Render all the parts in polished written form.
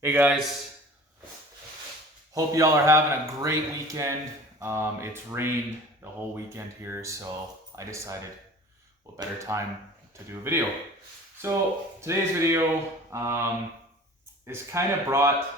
Hey guys, hope y'all are having a great weekend. It's rained the whole weekend here, so I decided what better time to do a video. So today's video is kind of brought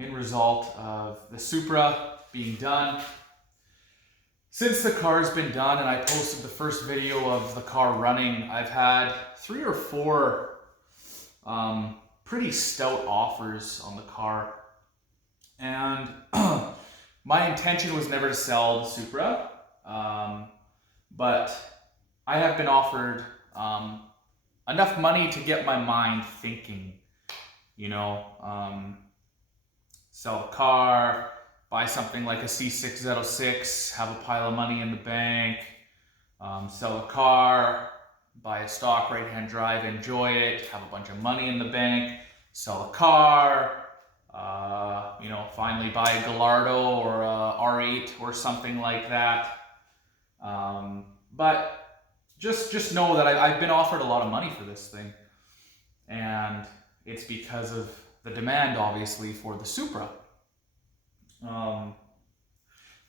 in result of the Supra being done. Since the car's been done and I posted the first video of the car running, I've had 3 or 4 pretty stout offers on the car. And my intention was never to sell the Supra, but I have been offered enough money to get my mind thinking, sell the car, buy something like a C606, have a pile of money in the bank, sell a car, buy a stock right-hand drive, enjoy it, have a bunch of money in the bank, sell a car, finally buy a Gallardo or a R8 or something like that. But just know that I've been offered a lot of money for this thing, and it's because of the demand, obviously, for the Supra. A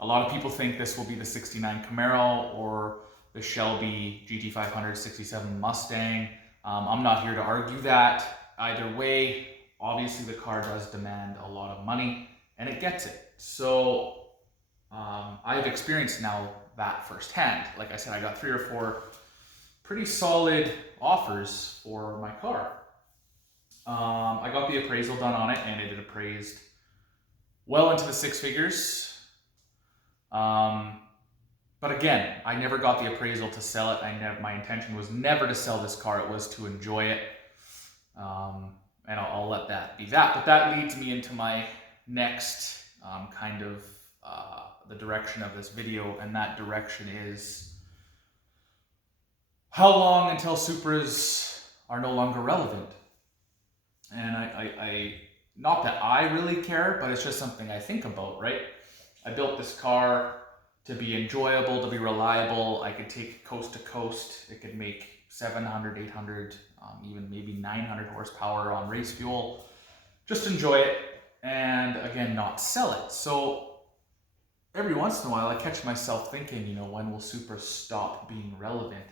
lot of people think this will be the 69 Camaro or the Shelby GT500 67 Mustang. I'm not here to argue that. Either way, obviously the car does demand a lot of money, and it gets it. So I've experienced now that firsthand. Like I said, I got 3 or 4 pretty solid offers for my car. I got the appraisal done on it, and it appraised well into the 6 figures. But again, I never got the appraisal to sell it. My intention was never to sell this car. It was to enjoy it. And I'll let that be that. But that leads me into my next the direction of this video. And that direction is how long until Supras are no longer relevant? And I not that I really care, but it's just something I think about, right? I built this car to be enjoyable, to be reliable. I could take it coast to coast. It could make 700, 800, even maybe 900 horsepower on race fuel. Just enjoy it, and again, not sell it. So every once in a while, I catch myself thinking, when will Supra stop being relevant?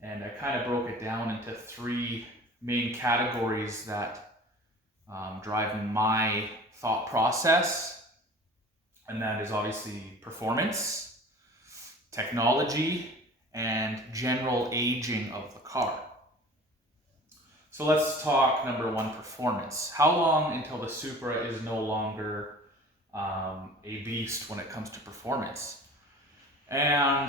And I kind of broke it down into 3 main categories that drive my thought process. And that is obviously performance, technology, and general aging of the car. So let's talk number 1, performance. How long until the Supra is no longer a beast when it comes to performance? And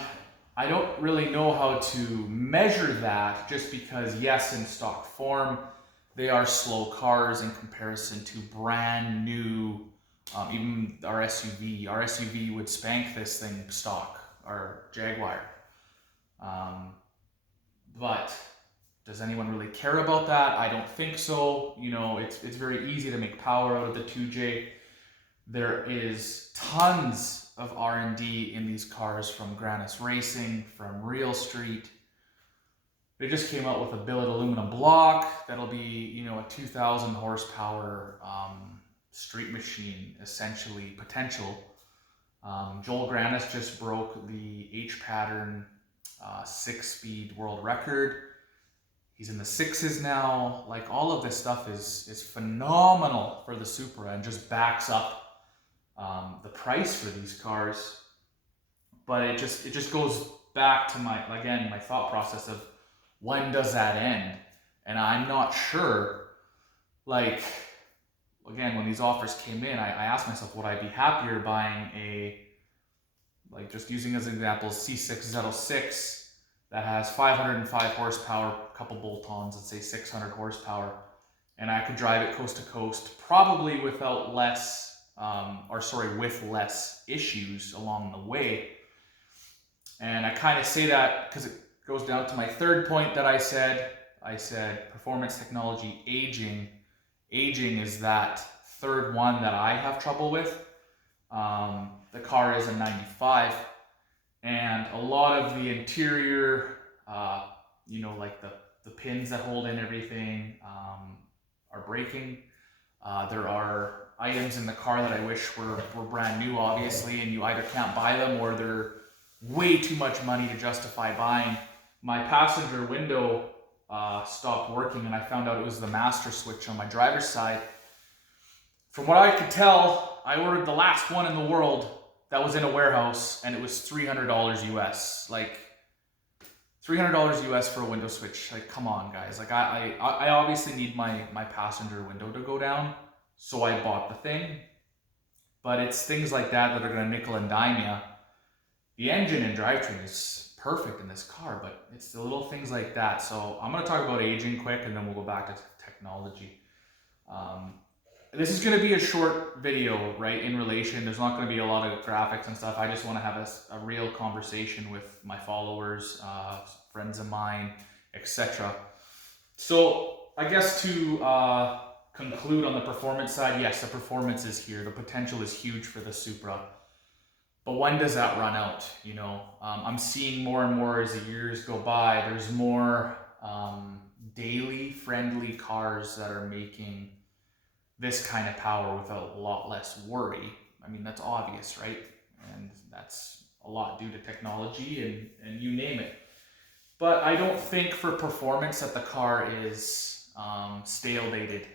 I don't really know how to measure that, just because, yes, in stock form, they are slow cars in comparison to brand new. Even our SUV would spank this thing stock, our Jaguar. But does anyone really care about that? I don't think so. It's very easy to make power out of the 2J. There is tons of R&D in these cars from Grannis Racing, from Real Street. They just came out with a billet aluminum block that'll be, a 2,000 horsepower street machine, essentially, potential. Joel Grannis just broke the H-pattern 6-speed world record. He's in the 6s now. Like, all of this stuff is phenomenal for the Supra and just backs up the price for these cars. But it just goes back to my thought process of, when does that end? And I'm not sure. Again, when these offers came in, I asked myself, would I be happier buying just using as an example, C606 that has 505 horsepower, a couple bolt-ons, let's say 600 horsepower, and I could drive it coast to coast, probably with less issues along the way. And I kind of say that because it goes down to my 3rd point that I said performance, technology, aging. Aging is that 3rd one that I have trouble with. The car is a 95, and a lot of the interior, like the pins that hold in everything, are breaking. There are items in the car that I wish were brand new, obviously, and you either can't buy them or they're way too much money to justify buying. My passenger window stopped working, and I found out it was the master switch on my driver's side. From what I could tell, I ordered the last one in the world that was in a warehouse, and it was $300 US. Like, $300 US for a window switch. Like, come on, guys. Like, I obviously need my passenger window to go down, so I bought the thing. But it's things like that that are going to nickel and dime you. The engine and drivetrain is perfect in this car, but it's the little things like that. So I'm going to talk about aging quick, and then we'll go back to technology. This is going to be a short video, right, in relation. There's not going to be a lot of graphics and stuff. I just want to have a real conversation with my followers, friends of mine, etc. So I guess to conclude on the performance side, yes, the performance is here. The potential is huge for the Supra. But when does that run out? You know, I'm seeing more and more as the years go by, there's more daily friendly cars that are making this kind of power with a lot less worry. I mean, that's obvious, right? And that's a lot due to technology and you name it. But I don't think for performance that the car is stale dated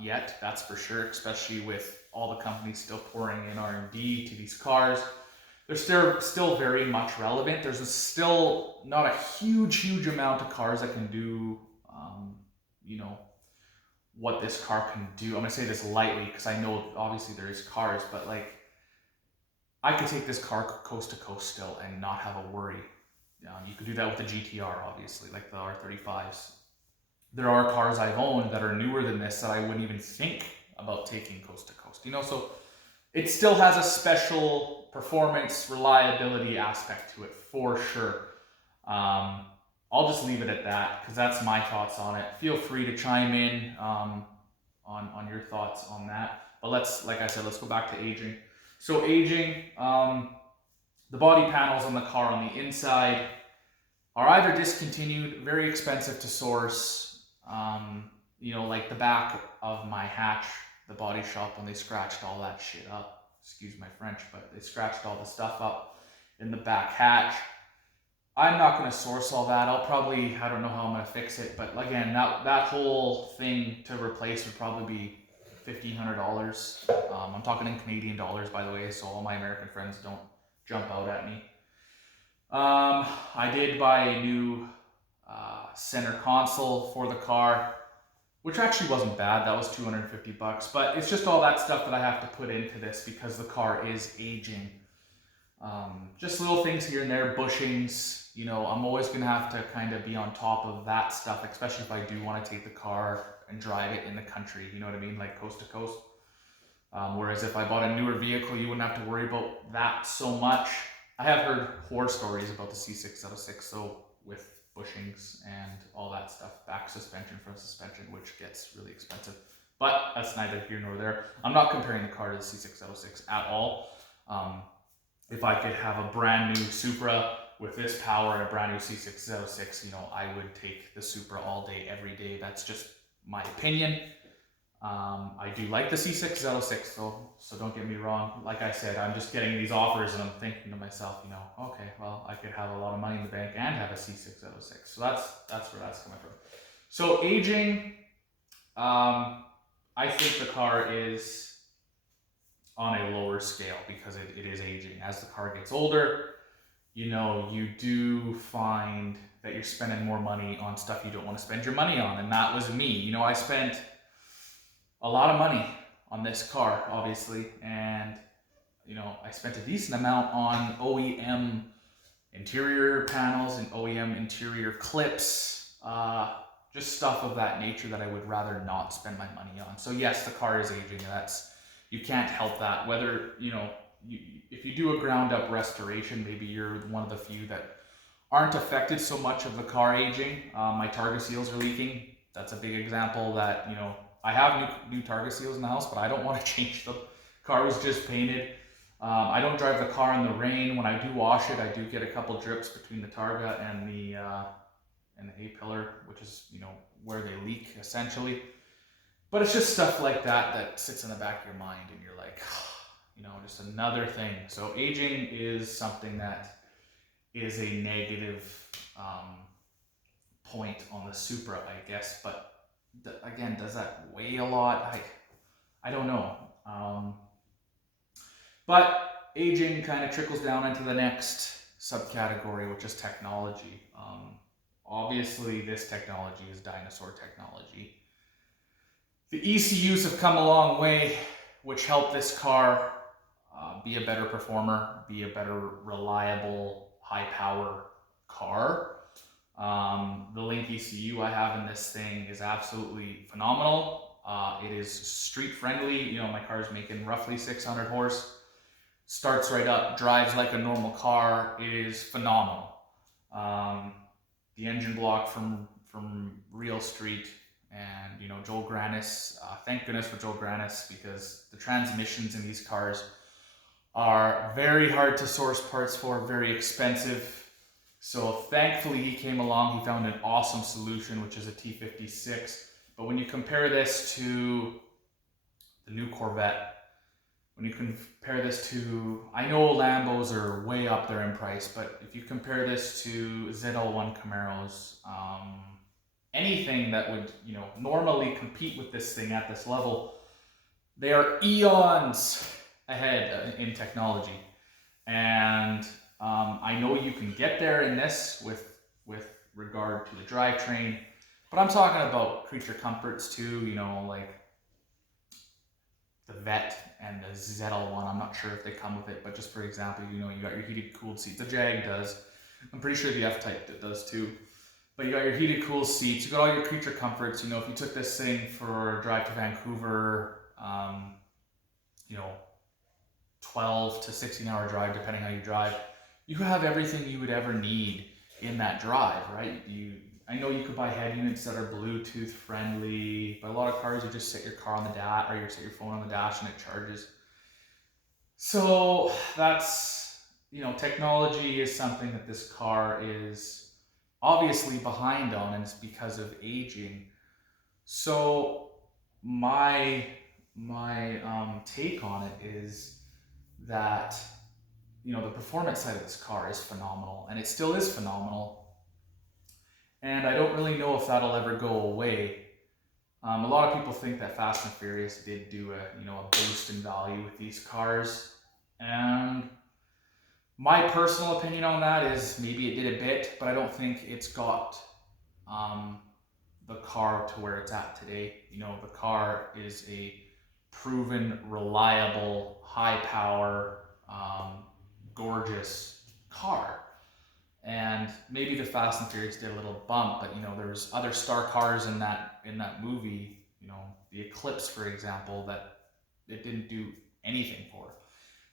yet, that's for sure, especially with all the companies still pouring in R&D to these cars. They're still very much relevant. There's still not a huge amount of cars that can do, you know, what this car can do. I'm gonna say this lightly because I know obviously there is cars, but like I could take this car coast to coast still and not have a worry. You could do that with the GTR, obviously, like the R35s. There are cars I've owned that are newer than this that I wouldn't even think about taking coast to coast. You know, so it still has a special performance, reliability aspect to it for sure. I'll just leave it at that because that's my thoughts on it. Feel free to chime in on your thoughts on that. But like I said, let's go back to aging. So aging, the body panels on the car on the inside are either discontinued, very expensive to source. You know, like the back of my hatch, the body shop, when they scratched all that shit up. Excuse my French, but they scratched all the stuff up in the back hatch. I'm not going to source all that. I'll probably, I don't know how I'm going to fix it, but again, that whole thing to replace would probably be $1,500. I'm talking in Canadian dollars, by the way, so all my American friends don't jump out at me. I did buy a new center console for the car, which actually wasn't bad. That was $250, but it's just all that stuff that I have to put into this because the car is aging. Just little things here and there, bushings. You know, I'm always going to have to kind of be on top of that stuff, especially if I do want to take the car and drive it in the country, you know what I mean, like coast to coast. Whereas if I bought a newer vehicle, you wouldn't have to worry about that so much. I have heard horror stories about the C606, so with bushings and all that stuff, back suspension, front suspension, which gets really expensive. But that's neither here nor there. I'm not comparing the car to the C606 at all. If I could have a brand new Supra with this power and a brand new C606, you know, I would take the Supra all day, every day. That's just my opinion. I do like the C606 though, so don't get me wrong. Like I said, I'm just getting these offers and I'm thinking to myself, you know, okay, well, I could have a lot of money in the bank and have a C606. So that's where that's coming from. So aging, I think the car is on a lower scale because it is aging. As the car gets older, you know, you do find that you're spending more money on stuff you don't want to spend your money on. And that was me. You know, I spent a lot of money on this car, obviously. And, you know, I spent a decent amount on OEM interior panels and OEM interior clips, just stuff of that nature that I would rather not spend my money on. So yes, the car is aging. You can't help that. Whether, you know, if you do a ground up restoration, maybe you're one of the few that aren't affected so much of the car aging. My Targa seals are leaking. That's a big example that, you know, I have new Targa seals in the house, but I don't want to change them. Car was just painted. I don't drive the car in the rain. When I do wash it, I do get a couple drips between the Targa and the A-pillar, which is, you know, where they leak essentially. But it's just stuff like that that sits in the back of your mind, and you're like, just another thing. So aging is something that is a negative point on the Supra, I guess. But again, does that weigh a lot? I don't know. But aging kind of trickles down into the next subcategory, which is technology. Obviously, this technology is dinosaur technology. The ECUs have come a long way, which help this car be a better performer, be a better reliable, high-power car. The Link ECU I have in this thing is absolutely phenomenal. It is street-friendly. My car is making roughly 600 horse. Starts right up, drives like a normal car. It is phenomenal. The engine block from Real Street and Joel Granis. Thank goodness for Joel Granis, because the transmissions in these cars are very hard to source parts for, very expensive. So thankfully he came along. He found an awesome solution, which is a T56. But when you compare this to the new Corvette, when you compare this to, I know Lambos are way up there in price, but if you compare this to ZL1 Camaros, anything that would, normally compete with this thing at this level, they are eons ahead in technology. And I know you can get there in this with regard to the drivetrain, but I'm talking about creature comforts too, like the Vet and the ZL1. I'm not sure if they come with it, but just for example, you got your heated cooled seats. The Jag does. I'm pretty sure the F-Type does too. But you got your heated cool seats. You got all your creature comforts. If you took this thing for a drive to Vancouver, 12 to 16-hour drive, depending how you drive, you have everything you would ever need in that drive, right? I know you could buy head units that are Bluetooth friendly, but a lot of cars, you just set your car on the dash, or you set your phone on the dash and it charges. So that's, technology is something that this car is obviously behind on, and it's because of aging. So my take on it is that, the performance side of this car is phenomenal, and it still is phenomenal. And I don't really know if that'll ever go away. A lot of people think that Fast and Furious did do a boost in value with these cars. And my personal opinion on that is maybe it did a bit, but I don't think it's got the car to where it's at today. The car is a proven, reliable, high power, gorgeous car. And maybe the Fast and Furious did a little bump, but there's other star cars in that movie, the Eclipse, for example, that it didn't do anything for.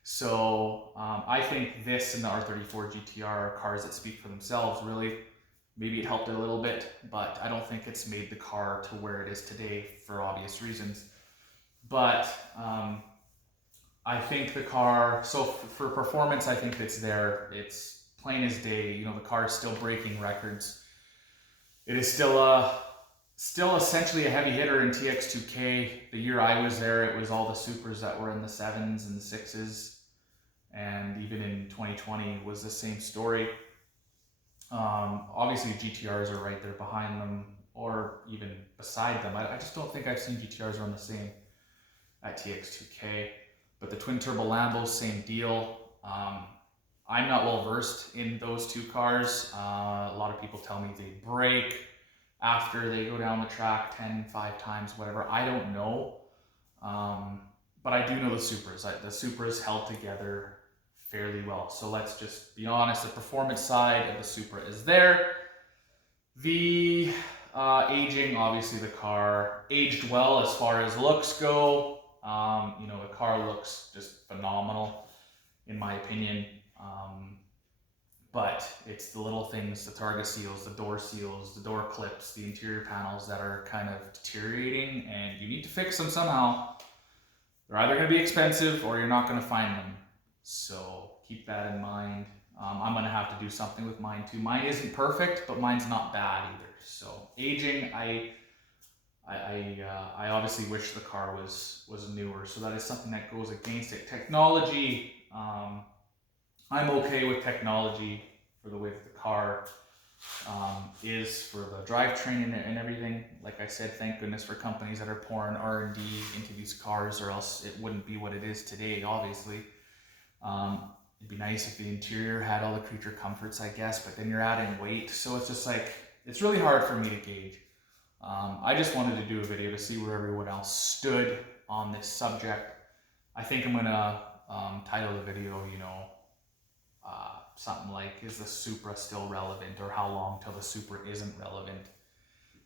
So I think this and the R34 GTR are cars that speak for themselves, really. Maybe it helped it a little bit, but I don't think it's made the car to where it is today for obvious reasons. But I think the car, so for performance, I think it's there. It's plain as day. The car is still breaking records. It is still essentially a heavy hitter in TX2K. The year I was there, it was all the Supras that were in the 7s and the 6s, and even in 2020 was the same story. Obviously GTRs are right there behind them, or even beside them. I just don't think I've seen GTRs run the same at TX2K. But the twin turbo Lambos, same deal. I'm not well versed in those two cars. A lot of people tell me they break after they go down the track 5 times, whatever. I don't know. But I do know the Supras. The Supras held together fairly well. So let's just be honest, the performance side of the Supra is there. The aging, obviously the car aged well as far as looks go. The car looks just phenomenal, in my opinion. But it's the little things, the targa seals, the door clips, the interior panels that are kind of deteriorating, and you need to fix them somehow. They're either going to be expensive or you're not going to find them. So keep that in mind. I'm going to have to do something with mine too. Mine isn't perfect, but mine's not bad either. So aging, I I obviously wish the car was newer. So that is something that goes against it. Technology, I'm okay with technology for the way that the car is for the drivetrain and everything. Like I said, thank goodness for companies that are pouring R&D into these cars, or else it wouldn't be what it is today, obviously. It'd be nice if the interior had all the creature comforts, I guess, but then you're adding weight. So it's just like, it's really hard for me to gauge. I just wanted to do a video to see where everyone else stood on this subject. I think I'm gonna title the video, you know, something like, is the Supra still relevant, or how long till the Supra isn't relevant?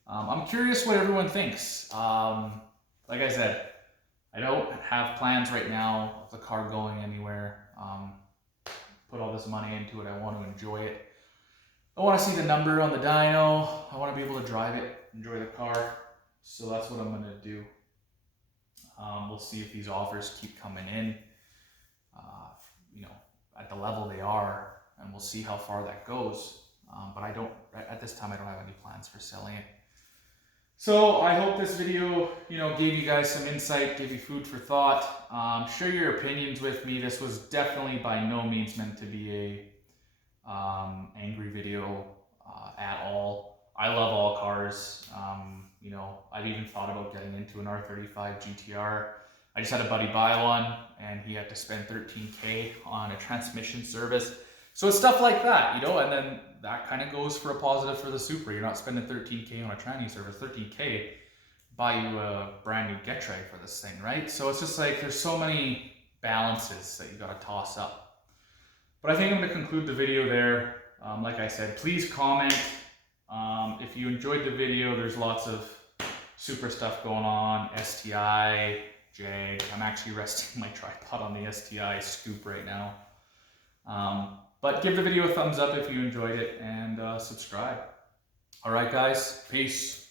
I'm curious what everyone thinks. Like I said, I don't have plans right now of the car going anywhere. Put all this money into it, I want to enjoy it. I want to see the number on the dyno. I want to be able to drive it, enjoy the car. So that's what I'm going to do. We'll see if these offers keep coming in, you know, at the level they are, and we'll see how far that goes. But I don't, at this time, I don't have any plans for selling it. So I hope this video, you know, gave you guys some insight, gave you food for thought. Share your opinions with me. This was definitely by no means meant to be a angry video at all. I love all cars. You know, I've even thought about getting into an R35 GTR. I just had a buddy buy one, and he had to spend $13K on a transmission service. So it's stuff like that, you know, and then that kind of goes for a positive for the Supra. You're not spending $13K on a tranny service. $13K buy you a brand new Getrag for this thing, right? So it's just like, there's so many balances that you got to toss up. But I think I'm going to conclude the video there. Like I said, please comment. If you enjoyed the video, there's lots of Supra stuff going on. STI, Jag. I'm actually resting my tripod on the STI scoop right now. But give the video a thumbs up if you enjoyed it, and subscribe. All right, guys. Peace.